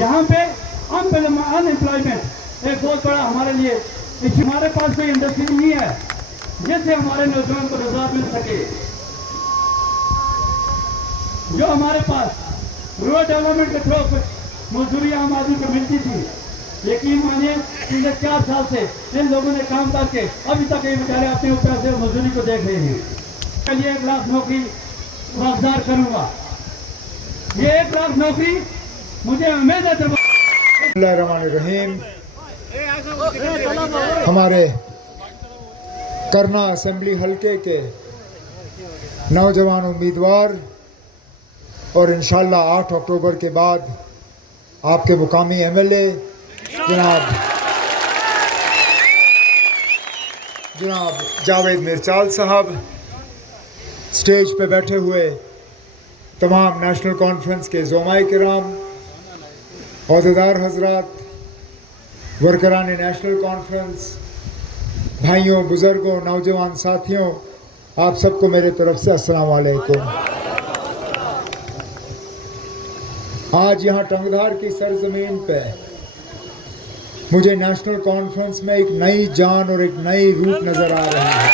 यहाँ पे अनएम्प्लॉयमेंट एक बहुत बड़ा हमारे लिए, हमारे पास कोई इंडस्ट्री नहीं है जिससे हमारे नौजवान को रोजगार मिल सके। जो हमारे पास रूरल डेवलपमेंट के थ्रू कुछ मजदूरी आम आदमी को मिलती थी, यकीन मानिए पिछले 4 साल से इन लोगों ने काम करके अभी तक ये बेचारे अपने ऊपर से मजदूरी को देख रहे हैं। चलिए 1 लाख नौकरी वागदार करूंगा, ये 1 लाख नौकरी मुझे उम्मीद है। बिस्मिल्लाहिर्रहमानिर्रहीम। हमारे करना असेंबली हलके के नौजवान उम्मीदवार और इंशाअल्लाह 8 अक्टूबर के बाद आपके मुकामी एमएलए जनाब जावेद मिर्चाल साहब, स्टेज पे बैठे हुए तमाम नेशनल कॉन्फ्रेंस के ज़ोमाए किराम, औहदेदार हजरात, वर्करान नेशनल कॉन्फ्रेंस, भाइयों, बुज़ुर्गों, नौजवान साथियों, आप सबको मेरे तरफ से अस्सलाम वालेकुम। आज यहाँ टंगधार की सरजमीन पे मुझे नेशनल कॉन्फ्रेंस में एक नई जान और एक नई रूप नज़र आ रही है।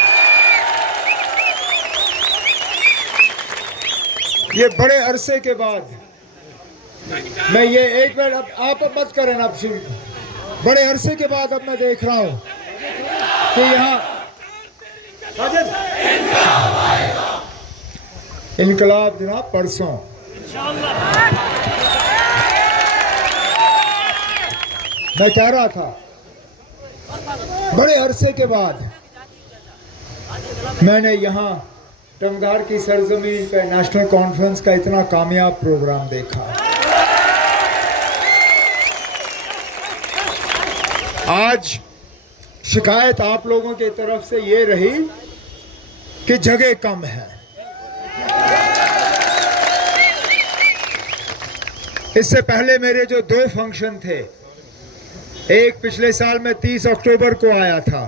ये बड़े अरसे के बाद मैं ये एक बार, अब आप मत करें ना, बड़े अरसे के बाद अब मैं देख रहा हूँ कि यहाँ इनकलाब जनाब परसों, मैं कह रहा था बड़े अरसे के बाद मैंने यहाँ टंगधार की सरजमीन पे नेशनल कॉन्फ्रेंस का इतना कामयाब प्रोग्राम देखा। आज शिकायत आप लोगों की तरफ से ये रही कि जगह कम है। इससे पहले मेरे जो 2 फंक्शन थे, एक पिछले साल में 30 अक्टूबर को आया था,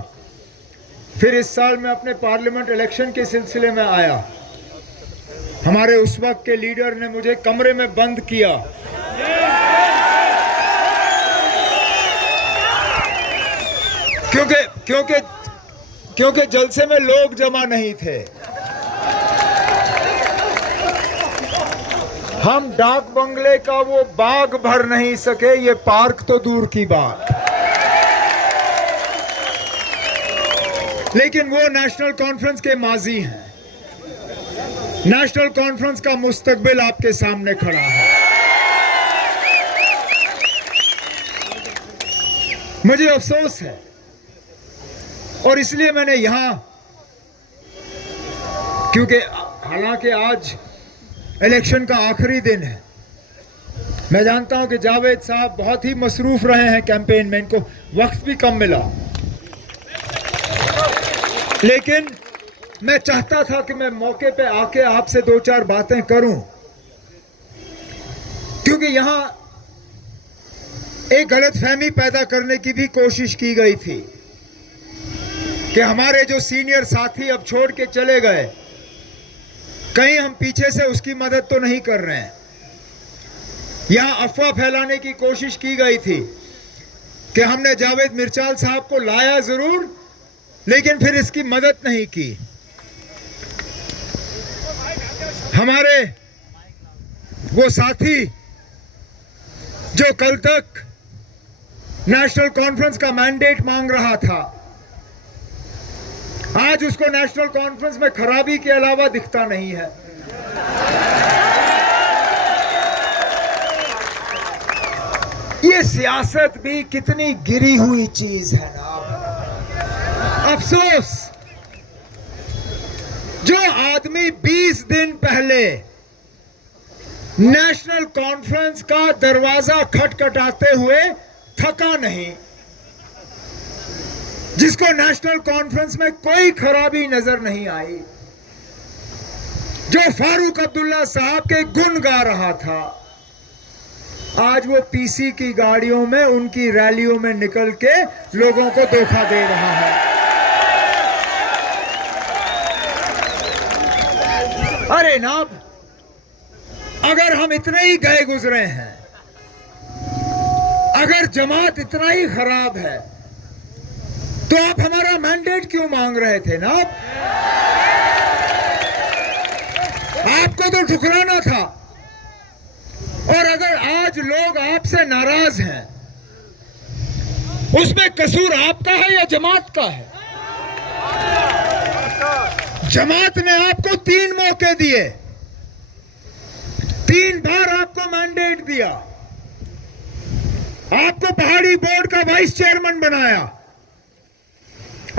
फिर इस साल मैं अपने पार्लियामेंट इलेक्शन के सिलसिले में आया। हमारे उस वक्त के लीडर ने मुझे कमरे में बंद किया क्योंकि जलसे में लोग जमा नहीं थे। हम डाक बंगले का वो बाग भर नहीं सके, ये पार्क तो दूर की बात। लेकिन वो नेशनल कॉन्फ्रेंस के माजी हैं। नेशनल कॉन्फ्रेंस का मुस्तकबिल आपके सामने खड़ा है। मुझे अफसोस है और इसलिए मैंने यहां, क्योंकि हालांकि आज इलेक्शन का आखिरी दिन है, मैं जानता हूं कि जावेद साहब बहुत ही मसरूफ रहे हैं कैंपेन में, इनको वक्त भी कम मिला, लेकिन मैं चाहता था कि मैं मौके पे आके आपसे 2-4 बातें करूं, क्योंकि यहां एक गलतफहमी पैदा करने की भी कोशिश की गई थी कि हमारे जो सीनियर साथी अब छोड़ के चले गए, कहीं हम पीछे से उसकी मदद तो नहीं कर रहे हैं। यहां अफवाह फैलाने की कोशिश की गई थी कि हमने जावेद मिर्चाल साहब को लाया जरूर, लेकिन फिर इसकी मदद नहीं की। हमारे वो साथी जो कल तक नेशनल कॉन्फ्रेंस का मैंडेट मांग रहा था, आज उसको नेशनल कॉन्फ्रेंस में खराबी के अलावा दिखता नहीं है। ये सियासत भी कितनी गिरी हुई चीज है ना। अफसोस, जो आदमी 20 दिन पहले नेशनल कॉन्फ्रेंस का दरवाजा खटखटाते हुए थका नहीं, जिसको नेशनल कॉन्फ्रेंस में कोई खराबी नजर नहीं आई, जो फारूक अब्दुल्ला साहब के गुण गा रहा था, आज वो पीसी की गाड़ियों में उनकी रैलियों में निकल के लोगों को धोखा दे रहा है। अरे नाब, अगर हम इतने ही गए गुजरे हैं, अगर जमात इतना ही खराब है, तो आप हमारा मैंडेट क्यों मांग रहे थे नाब? आपको तो ठुकराना था। और अगर आज लोग आपसे नाराज हैं, उसमें कसूर आपका है या जमात का है? जमात ने आपको 3 मौके दिए, 3 बार आपको मैंडेट दिया, आपको पहाड़ी बोर्ड का वाइस चेयरमैन बनाया,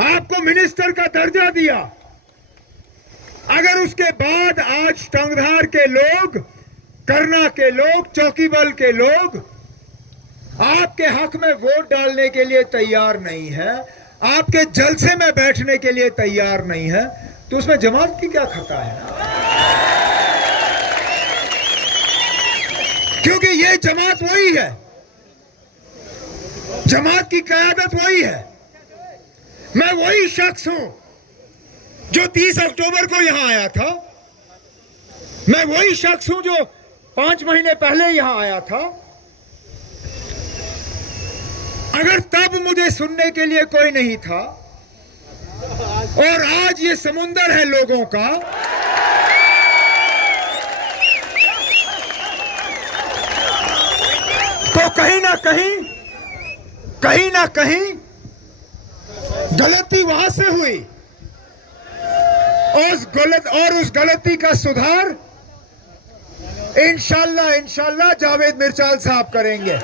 आपको मिनिस्टर का दर्जा दिया। अगर उसके बाद आज टंगधार के लोग, करना के लोग, चौकीबल के लोग आपके हक में वोट डालने के लिए तैयार नहीं है, आपके जलसे में बैठने के लिए तैयार नहीं है, तो उसमें जमात की क्या खता है? क्योंकि ये जमात वही है, जमात की क़यादत वही है। मैं वही शख्स हूं जो 30 अक्टूबर को यहां आया था, मैं वही शख्स हूं जो 5 महीने पहले यहां आया था। अगर तब मुझे सुनने के लिए कोई नहीं था, और आज ये समुंदर है लोगों का, तो कहीं ना कहीं गलती वहां से हुई, और उस गलती का सुधार इंशाल्लाह जावेद मिर्चाल साहब करेंगे।